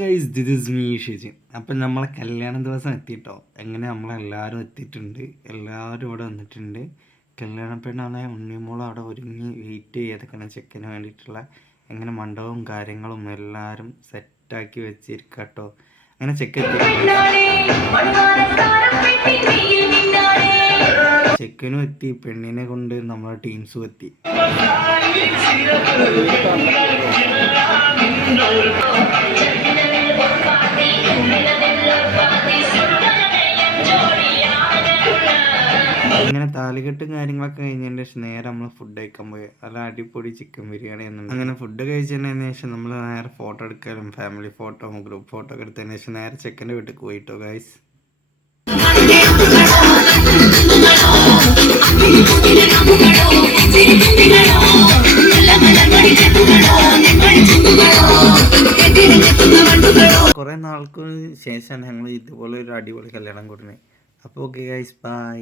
Guys this is me Shijin. അപ്പം നമ്മളെ കല്യാണ ദിവസം എത്തിയിട്ടോ. എങ്ങനെ നമ്മളെല്ലാവരും എത്തിയിട്ടുണ്ട്, എല്ലാവരും ഇവിടെ വന്നിട്ടുണ്ട്. കല്യാണ പെണ്ണാണെ ഉണ്ണിമോളും അവിടെ ഒരുങ്ങി വെയിറ്റ് ചെയ്തൊക്കെ ചെക്കന് വേണ്ടിയിട്ടുള്ള എങ്ങനെ മണ്ഡപവും കാര്യങ്ങളും എല്ലാവരും സെറ്റാക്കി വെച്ചിരിക്കുക കേട്ടോ. അങ്ങനെ ചെക്കനും എത്തി, പെണ്ണിനെ കൊണ്ട് നമ്മളെ ടീംസും എത്തി. അങ്ങനെ താലികെട്ടും കാര്യങ്ങളൊക്കെ കഴിഞ്ഞതിന് ശേഷം നേരെ നമ്മൾ ഫുഡ് കഴിക്കാൻ പോയി. നല്ല അടിപൊളി ചിക്കൻ ബിരിയാണി എന്നുണ്ട്. അങ്ങനെ ഫുഡ് കഴിച്ചതിന് ശേഷം നമ്മൾ നേരെ ഫോട്ടോ എടുക്കാനും ഫാമിലി ഫോട്ടോ ഗ്രൂപ്പ് ഫോട്ടോ ഒക്കെ എടുത്തതിന് ശേഷം നേരെ ചെക്കൻ്റെ വീട്ടിൽ പോയിട്ടോ ഗൈസ്. കുറേ നാൾക്ക് ശേഷമാണ് ഞങ്ങൾ ഇതുപോലെ ഒരു അടിപൊളി കല്യാണം കൂടുന്നത്. അപ്പോൾ ഓക്കെ ഗൈസ്, ബൈ.